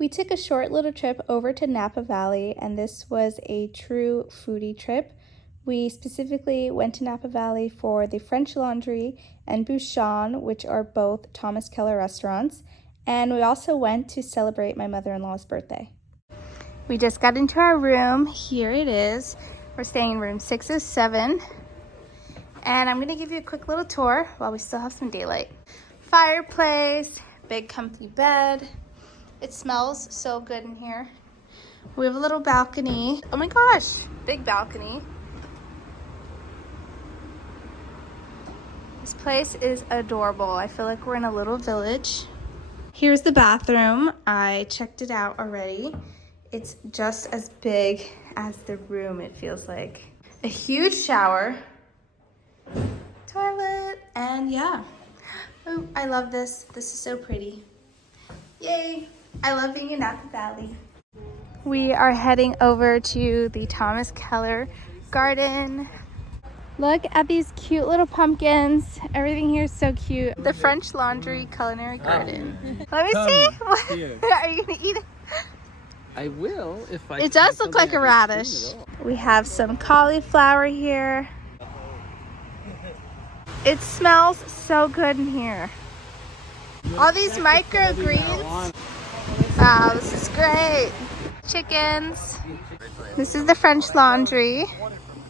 We took a short little trip over to Napa Valley, and this was a true foodie trip. We specifically went to Napa Valley for the French Laundry and Bouchon, which are both Thomas Keller restaurants, and we also went to celebrate my mother-in-law's birthday. We just got into our room. Here it is. We're staying in room 607, and I'm gonna give you a quick little tour while we still have some daylight. Fireplace, big comfy bed. It smells so good in here. We have a little balcony. Oh my gosh, big balcony. This place is adorable. I feel like we're in a little village. Here's the bathroom. I checked it out already. It's just as big as the room, it feels like. A huge shower, toilet, and yeah. Oh, I love this. This is so pretty. Yay. I love being in Napa Valley. We are heading over to the Thomas Keller garden. Look at these cute little pumpkins. Everything here is so cute. The French Laundry Culinary Garden. Let me see. Are you gonna eat it? I will if I. It does look like a radish. We have some cauliflower here. It smells so good in here. All these microgreens. Wow, this is great. Chickens. This is the French Laundry.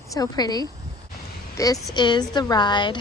So pretty. This is the ride.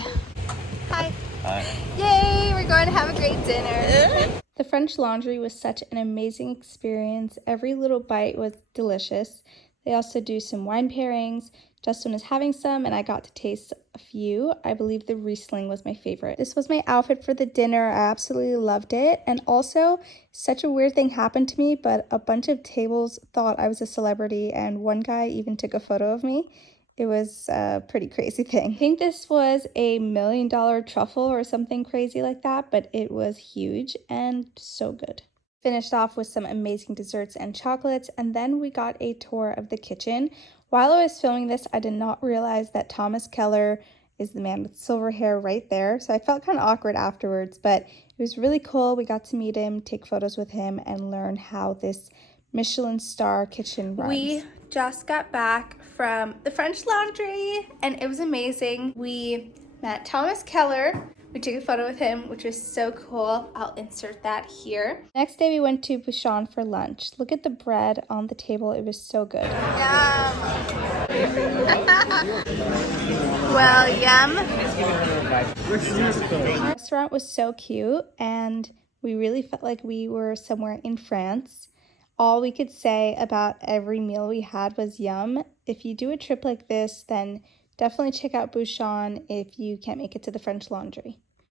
Hi. Hi. Yay, we're going to have a great dinner. The French Laundry was such an amazing experience. Every little bite was delicious. They also do some wine pairings. Justin was having some and I got to taste a few. I believe the Riesling was my favorite. This was my outfit for the dinner. I absolutely loved it. And also, such a weird thing happened to me, but a bunch of tables thought I was a celebrity and one guy even took a photo of me. It was a pretty crazy thing. I think this was a $1 million truffle or something crazy like that, but it was huge and so good. Finished off with some amazing desserts and chocolates, and then we got a tour of the kitchen. While I was filming this, I did not realize that Thomas Keller is the man with silver hair right there, so I felt kind of awkward afterwards, but it was really cool. We got to meet him, take photos with him, and learn how this Michelin star kitchen runs. We just got back from the French Laundry, and it was amazing. We met Thomas Keller. We took a photo with him, which was so cool. I'll insert that here. Next day, we went to Bouchon for lunch. Look at the bread on the table. It was so good. Yum. Well, yum. The restaurant was so cute, and we really felt like we were somewhere in France. All we could say about every meal we had was yum. If you do a trip like this, then definitely check out Bouchon if you can't make it to the French Laundry.